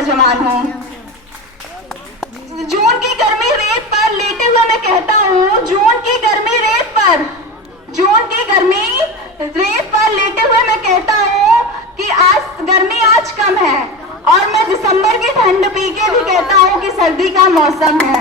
का जवान हूँ। जून की गर्मी रेत पर लेटे हुए मैं कहता हूँ, जून की गर्मी रेत पर, जून की गर्मी रेत पर लेटे हुए मैं कहता हूँ कि आज गर्मी आज कम है, और मैं दिसंबर की ठंड पी के भी कहता हूँ कि सर्दी का मौसम है।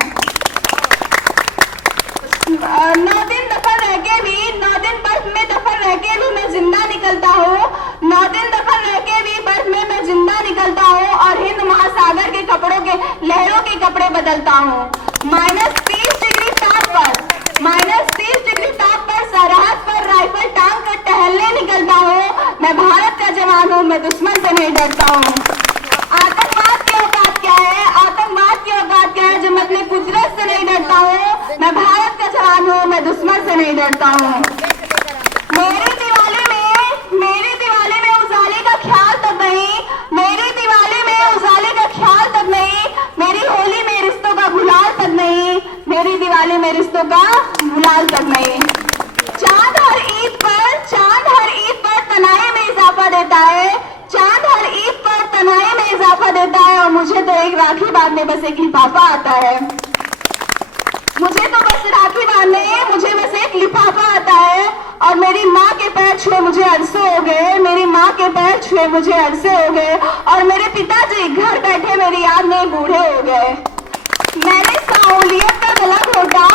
9 दिन दफन रह के भी, 9 दिन बर्फ में दफन रह के भी मैं जिंदा निकलता हूँ, 9 दिन दफन रह के भी बर्फ में मैं जिंदा निकलता हूँ, और हिंद महासागर के कपड़ों के, लहरों के कपड़े बदलता हूँ। -30 डिग्री ताप पर, -30 डिग्री ताप पर सरहद पर राइफल टांग कर टहलने निकलता हूँ। मैं भारत का जवान हूँ, मैं दुश्मन से नहीं डरता हूँ। आतंकवाद की औकात क्या है, आतंकवाद की औकात क्या है, जब मैं अपनी कुदरत से नहीं डरता हूँ। मैं भारत का जवान हूँ, मैं दुश्मन से नहीं डरता हूँ। मेरी दिवाली में उजाले का ख्याल तक नहीं, मेरी दिवाली में उजाले का ख्याल तक नहीं, मेरी होली में रिश्तों का गुलाल तक नहीं, मेरी दिवाली में रिश्तों का गुलाल तक नहीं। चांद हर ईद पर तनाई में इजाफा देता है, चांद हर ईद पर तनाई में इजाफा देता है, और मुझे तो एक राखी बांधने बस एक लिफाफा आता है। मुझे तो बस राखी बांधने, मुझे बस एक लिफाफा आता है, और मेरी माँ के पैर छुए मुझे अरसे हो गए, मेरी माँ के पैर छुए मुझे अरसे हो गए, और मेरे पिताजी घर बैठे मेरी याद में बूढ़े हो गए। मैंने सहूलियत का गला घोटा,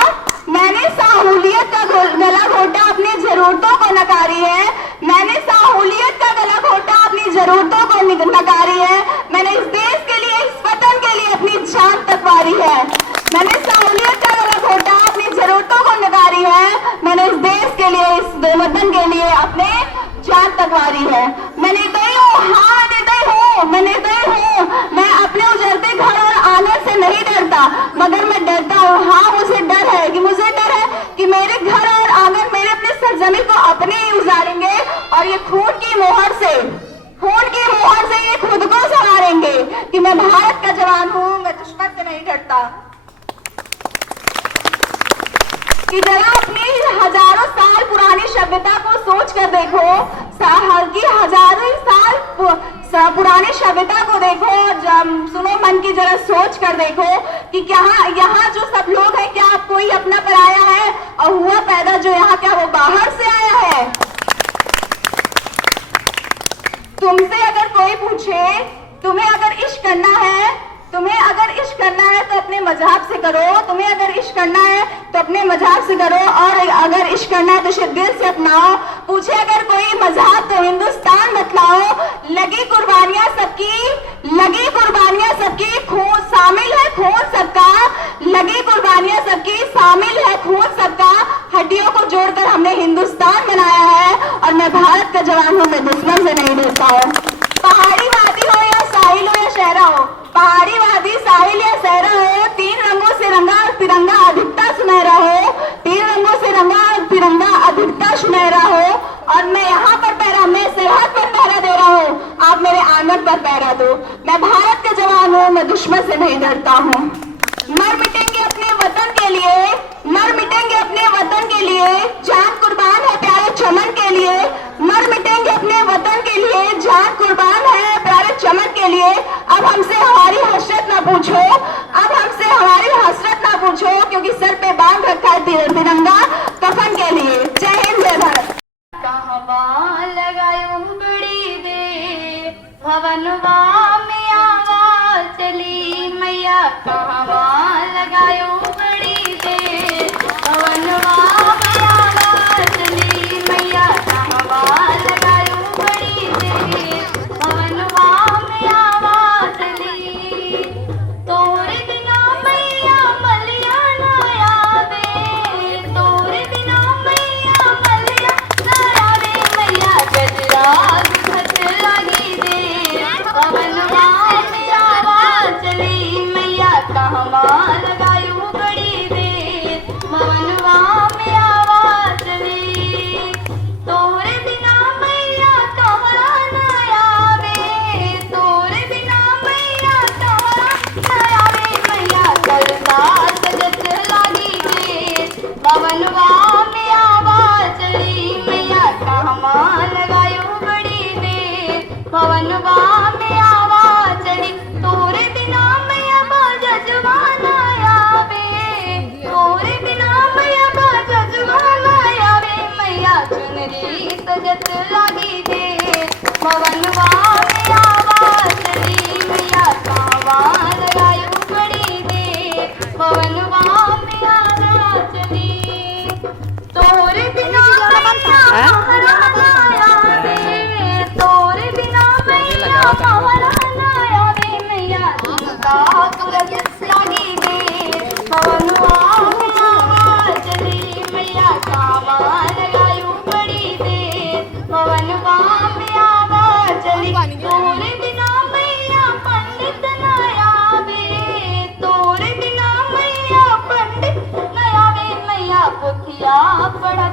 मैंने सहूलियत का गला घोटा, अपनी जरूरतों को नकारी है, मैंने सहूलियत का गला घोटा, अपनी जरूरतों को नकारी है। मैंने इस देश के लिए, इस वतन के लिए अपनी जान तक वारी है। मैंने सहूलियत का गला घोटा, अपनी जरूरतों को नकारी है, मैंने इस देश के लिए, इस वतन के लिए अपने जान तक वारी है। मैं निर्दयी हूँ, हाँ मैं निर्दयी हूँ, मैं निर्दयी हूँ। मैं अपने उजड़ते घर और आंगन से नहीं डरता, मगर मैं डरता हूँ, हाँ मुझे डर है कि मेरे घर और आंगन, मेरे अपने सरजमी को अपने ही उजाड़ेंगे, और ये खून की मोहर से ये खुद को संवारेंगे कि मैं भारत का जवान हूँ, मैं दुश्मन से नहीं डरता। कि जरा अपनी हजारों साल पुरानी सभ्यता को सोच कर देखो, हजारों साल पुरानी सभ्यता को देखो, सुनो मन की जरा सोच कर देखो कि क्या यहाँ जो सब लोग हैं, क्या कोई अपना पराया है, और हुआ पैदा जो यहाँ, क्या वो बाहर से आया है? तुमसे अगर कोई पूछे, तुम्हें अगर इश्क करना है, तुम्हें अगर इश्क करना है तो अपने मजहब से करो, तुम्हें अगर इश्क करना है तो अपने मजहब से करो, और अगर इश्क करना है तो दिल से अपनाओ। पूछे अगर कोई मजहब तो हिंदुस्तान बतलाओ। लगी कुर्बानियां सबकी, खून शामिल है, खून सबका, लगी कुर्बानियां सबकी, शामिल है खून सबका, हड्डियों को जोड़कर हमने हिंदुस्तान बनाया है, और मैं भारत का जवान हूँ, मैं दुश्मन से नहीं डरता हूँ। पहाड़ी वादी हो या साहिल हो या शहरा हो, पहाड़ी वादी, साहिल या सहरा हो, 3 रंगों से रंगा तिरंगा अधिकता सुनहरा हो, 3 रंगों से रंगा तिरंगा अधिकता सुनहरा हो, और मैं यहाँ पर पहरा, मैं सरहद पर पहरा दे रहा हूँ, आप मेरे आंगन पर पहरा दो। मैं भारत का जवान हूँ, मैं दुश्मन से नहीं डरता हूँ। मर मिटेंगे अपने वतन के लिए, मर मिटेंगे अपने वतन के लिए, जान कुर्बान है प्यारे चमन के लिए, मर मिटेंगे अपने वतन के लिए, जान कुर्बान है प्यारे चमन के लिए। अब हमसे हमारी हसरत ना पूछो, अब हमसे हमारी हसरत ना पूछो, क्योंकि सर पे बांध रखा है तिरंगा कफन के लिए। जय हिंद, जय भारत। कहवा लगायो बड़ी दे, भवनवा में आवाज चली मैया, कहवा लगायो बड़ी दे, भवनवा में आवाज चली मैया, कहवा लगायो बड़ी दे, भवनवा में आवाज चली। तोरे बिना मैया मलिया ना आवे, तोरे बिना मैया मलिया ना आवे मैया, गजरा दुखत लगी दे, भवनवा में आवाज चली मैया, कहवा लगायो बड़ी दे, भवनवा में आवाज चली। तोरे बिना मैया कहरा ना आवे, तोरे बिना मैया कहरा ना आवे मैया, करता सजत लागी दे, भवनवा में आवाज चली मैया, कहवा लगायो बड़ी दे, भवनवा में आवाज चली। तोरे महाराना आवे तोरे बिना मैया महाराना आवे मैया सीता तुरंत लागी दे भवनवा में आवा चली मैया कावा लगायो बड़ी दे भवनवा में आवा चली तोरे बिना मैया पंडित न आवे तोरे बिना मैया पंडित न आवे मैया पुथिया पढ़ा